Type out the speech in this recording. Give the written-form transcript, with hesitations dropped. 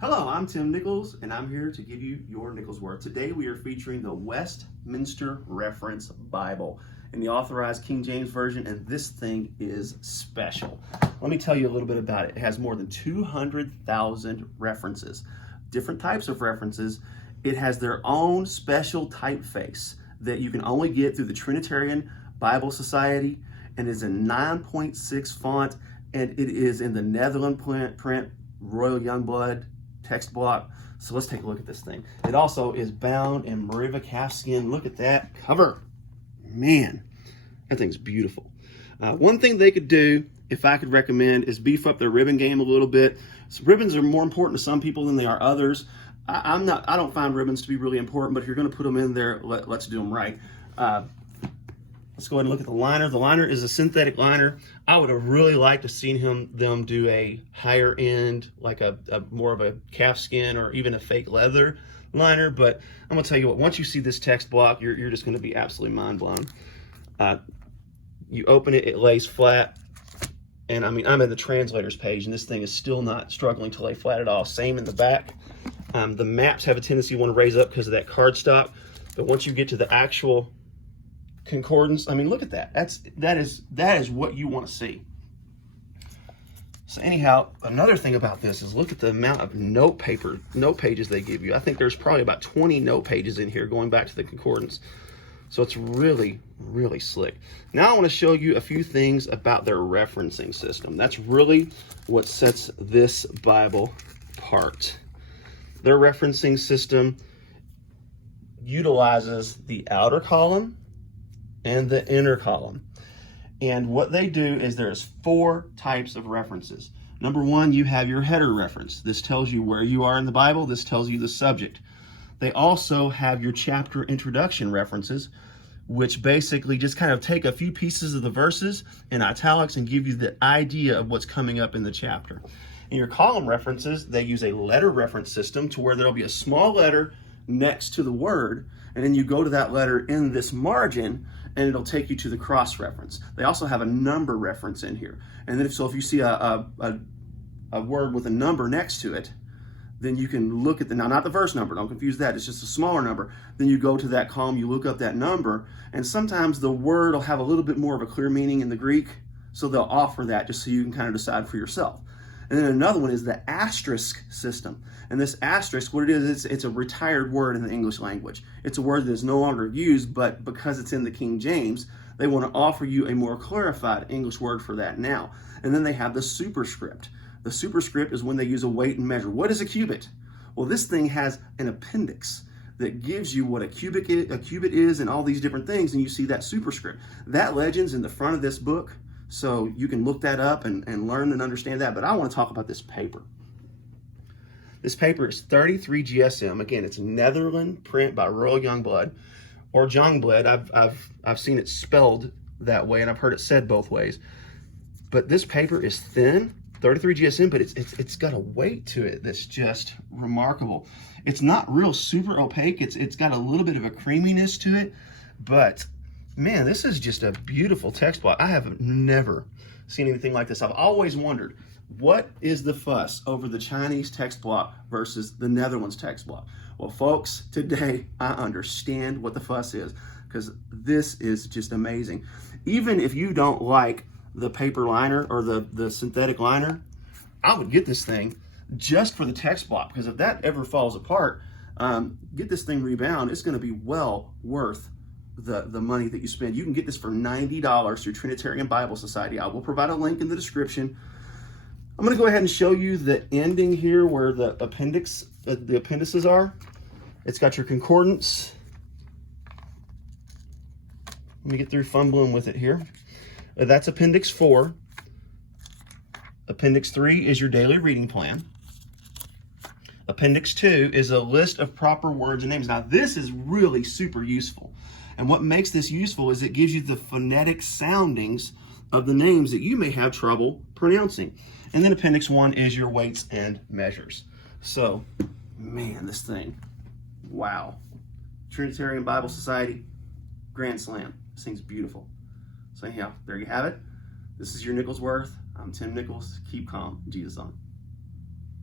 Hello, I'm Tim Nichols, and I'm here to give you your Nichols worth. Today we are featuring the Westminster Reference Bible in the Authorized King James Version, and this thing is special. Let me tell you a little bit about it. It has more than 200,000 references, different types of references. It has their own special typeface that you can only get through the Trinitarian Bible Society, and is in 9.6 font, and it is in the Netherlands print, Royal Jongbloed text block. So let's take a look at this thing. It also is bound in Meriva Calfskin. Look at that cover. Man, that thing's beautiful. One thing they could do, if I could recommend, is beef up their ribbon game a little bit. So ribbons are more important to some people than they are others. I don't find ribbons to be really important, but if you're going to put them in there, let's do them right. Let's go ahead and look at the liner. The liner is a synthetic liner. I would have really liked to seen them do a higher end, like a more of a calfskin or even a fake leather liner. But I'm gonna tell you what, once you see this text block, you're just gonna be absolutely mind blown. You open it, it lays flat. And I mean, I'm in the translators page and this thing is still not struggling to lay flat at all. Same in the back. The maps have a tendency to want to raise up because of that cardstock. But once you get to the actual concordance, I mean, look at that. That is what you want to see. So anyhow, another thing about this is look at the amount of note pages they give you. I think there's probably about 20 note pages in here going back to the concordance. So it's really, really slick. Now I want to show you a few things about their referencing system. That's really what sets this Bible apart. Their referencing system utilizes the outer column and the inner column. And what they do is there's 4 types of references. Number 1, you have your header reference. This tells you where you are in the Bible. This tells you the subject. They also have your chapter introduction references, which basically just kind of take a few pieces of the verses in italics and give you the idea of what's coming up in the chapter. In your column references, they use a letter reference system to where there'll be a small letter next to the word, and then you go to that letter in this margin and it'll take you to the cross reference. They also have a number reference in here. And then if you see a word with a number next to it, then you can look at now not the verse number, don't confuse that, it's just a smaller number. Then you go to that column, you look up that number, and sometimes the word will have a little bit more of a clear meaning in the Greek, so they'll offer that just so you can kind of decide for yourself. And then another one is the asterisk system. And this asterisk, what it is, it's a retired word in the English language. It's a word that is no longer used, but because it's in the King James, they want to offer you a more clarified English word for that now. And then they have the superscript. The superscript is when they use a weight and measure. What is a cubit? Well, this thing has an appendix that gives you what a cubit is and all these different things, and you see that superscript. That legend's in the front of this book, so you can look that up and learn and understand that. But I want to talk about this paper. This paper is 33 GSM. Again, it's Netherlands print by Royal Jongbloed, or Jongbloed. I've seen it spelled that way, and I've heard it said both ways. But this paper is thin, 33 GSM, but it's got a weight to it that's just remarkable. It's not real super opaque. It's got a little bit of a creaminess to it, but man, this is just a beautiful text block. I have never seen anything like this. I've always wondered, what is the fuss over the Chinese text block versus the Netherlands text block? Well, folks, today I understand what the fuss is, because this is just amazing. Even if you don't like the paper liner or the synthetic liner, I would get this thing just for the text block, because if that ever falls apart, get this thing rebound. It's going to be well worth the money that you spend. You can get this for $90 through Trinitarian Bible Society. I will provide a link in the description. I'm going to go ahead and show you the ending here where the appendices are. It's got your concordance. Let me get through fumbling with it here. That's Appendix 4. Appendix 3 is your daily reading plan. Appendix 2 is a list of proper words and names. Now, this is really super useful. And what makes this useful is it gives you the phonetic soundings of the names that you may have trouble pronouncing. And then Appendix 1 is your weights and measures. So, man, this thing, wow. Trinitarian Bible Society, Grand Slam. This thing's beautiful. So anyhow, there you have it. This is your Nichols Worth. I'm Tim Nichols. Keep calm. Jesus on.